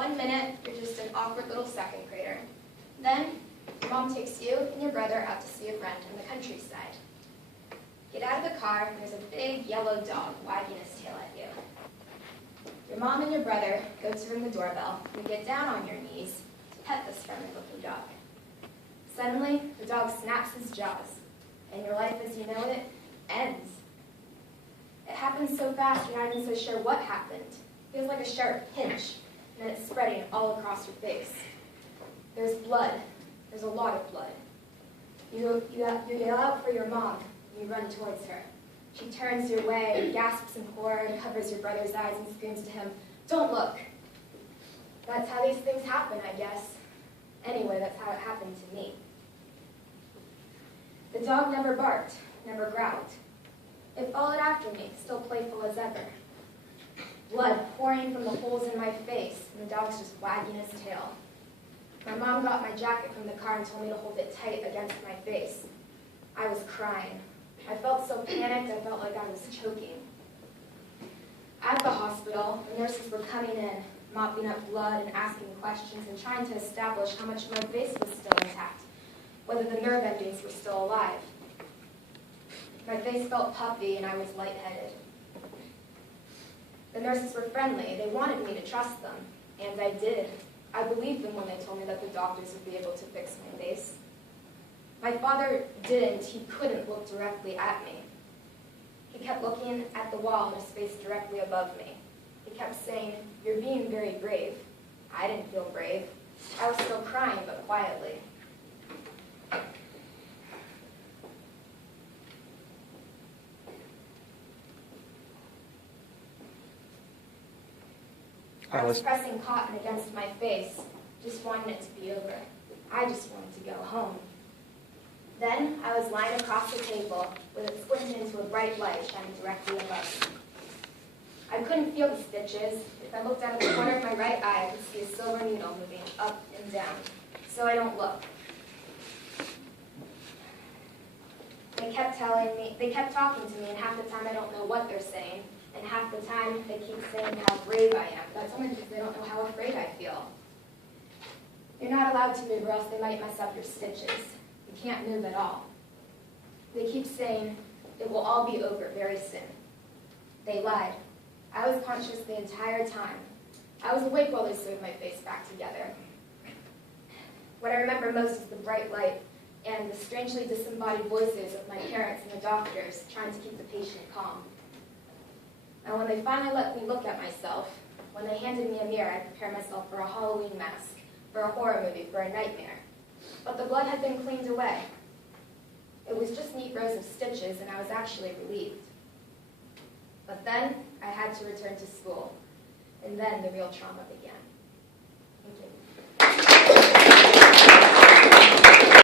1 minute, you're just an awkward little second grader. Then, your mom takes you and your brother out to see a friend in the countryside. Get out of the car, and there's a big yellow dog wagging his tail at you. Your mom and your brother go to ring the doorbell and get down on your knees to pet this friendly-looking dog. Suddenly, the dog snaps his jaws, and your life as you know it ends. It happens so fast, you're not even so sure what happened. It feels like a sharp pinch, and then it's spreading all across your face. There's blood. There's a lot of blood. You yell out for your mom, and you run towards her. She turns your way and gasps in horror and covers your brother's eyes and screams to him, "Don't look." That's how these things happen, I guess. Anyway, that's how it happened to me. The dog never barked, never growled. It followed after me, still playful as ever. Blood pouring from the holes in my face, and the dog's just wagging his tail. My mom got my jacket from the car and told me to hold it tight against my face. I was crying. I felt so panicked, I felt like I was choking. At the hospital, the nurses were coming in, mopping up blood and asking questions and trying to establish how much of my face was still intact, whether the nerve endings were still alive. My face felt puffy and I was lightheaded. The nurses were friendly. They wanted me to trust them, and I did. I believed them when they told me that the doctors would be able to fix my face. My father didn't. He couldn't look directly at me. He kept looking at the wall and his face directly above me. He kept saying, "You're being very brave." I didn't feel brave. I was still crying, but quietly. I was pressing cotton against my face, just wanting it to be over. I just wanted to go home. Then I was lying across the table with it squinting into a bright light shining directly above me. I couldn't feel the stitches. If I looked out of the corner of my right eye, I could see a silver needle moving up and down, so I don't look. They kept talking to me, and half the time I don't know what they're saying, and half the time they keep saying how brave I am. That's only because they don't know how afraid I feel. You're not allowed to move or else they might mess up your stitches. You can't move at all. They keep saying it will all be over very soon. They lied. I was conscious the entire time. I was awake while they sewed my face back together. What I remember most is the bright light and the strangely disembodied voices of my parents and the doctors trying to keep the patient calm. And when they finally let me look at myself, when they handed me a mirror, I prepared myself for a Halloween mask, for a horror movie, for a nightmare. But the blood had been cleaned away. It was just neat rows of stitches, and I was actually relieved. But then I had to return to school, and then the real trauma began. Thank you.